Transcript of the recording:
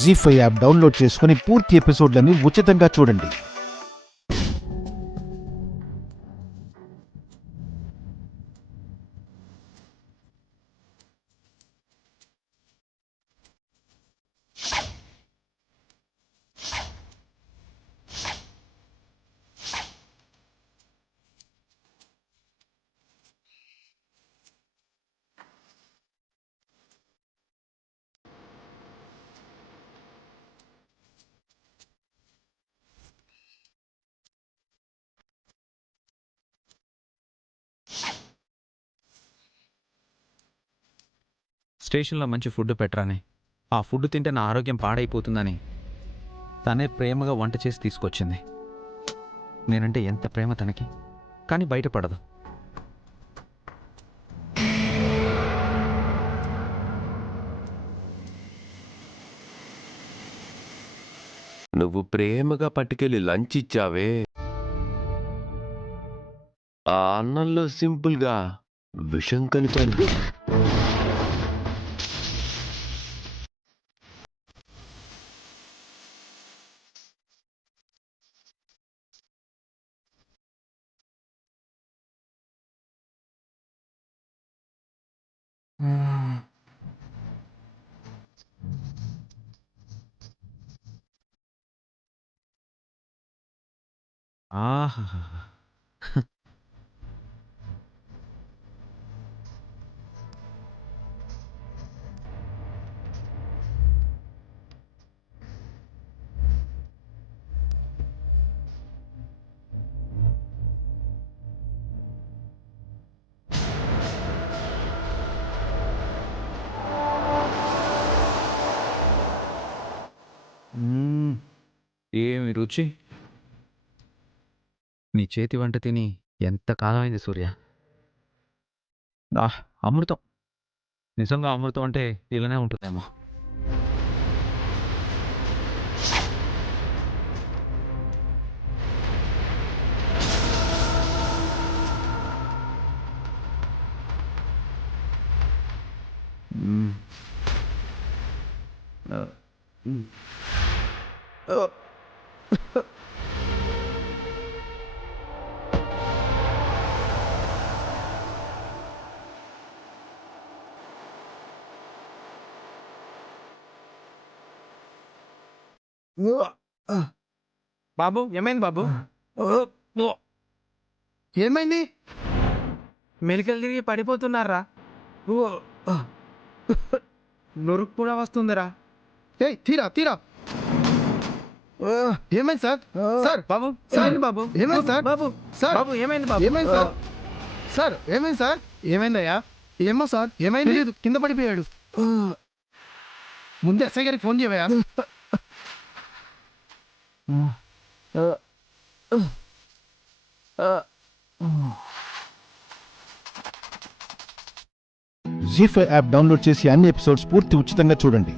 జీ5 app download చేసుకుని పూర్తి ఎపిసోడ్లని ఉచితంగా చూడండి. స్టేషన్లో మంచి ఫుడ్ పెట్టరాని, ఆ ఫుడ్ తింటే నా ఆరోగ్యం పాడైపోతుందని తనే ప్రేమగా వంట చేసి తీసుకొచ్చింది. నేనంటే ఎంత ప్రేమ తనకి, కానీ బయటపడదు. నువ్వు ప్రేమగా పట్టుకెళ్ళి లంచ్ ఇచ్చావే, ఆ అన్నంలో సింపుల్గా విషం కలిపాను. ఆహా, ఏమి రుచి! నీ చేతి వంట తిని ఎంత కాలమైంది సూర్య. అమృతం, నిజంగా అమృతం అంటే ఇలానే ఉంటుందేమో. బాబు ఏమైంది బాబు? ఏమైంది? మెలికలు తిరిగి పడిపోతున్నారా? నొరుకు కూడా వస్తుందిరా. ఏయ్ తీరా తీరా. ఏమైంది సార్? సార్ బాబు ఏమైంది బాబు? ఏమైంది సార్? బాబు సార్ బాబు ఏమైంది బాబు? ఏమైంది సార్? సార్ ఏమైంది సార్? ఏమైందయ్యా? ఏమో సార్ ఏమైంది? లేదు, కింద పడిపోయాడు. ముందే ఎస్ఐ గారికి ఫోన్ చేయవయ్యా. జీ5 యాప్ డౌన్లోడ్ చేసి అన్ని ఎపిసోడ్స్ పూర్తి ఉచితంగా చూడండి.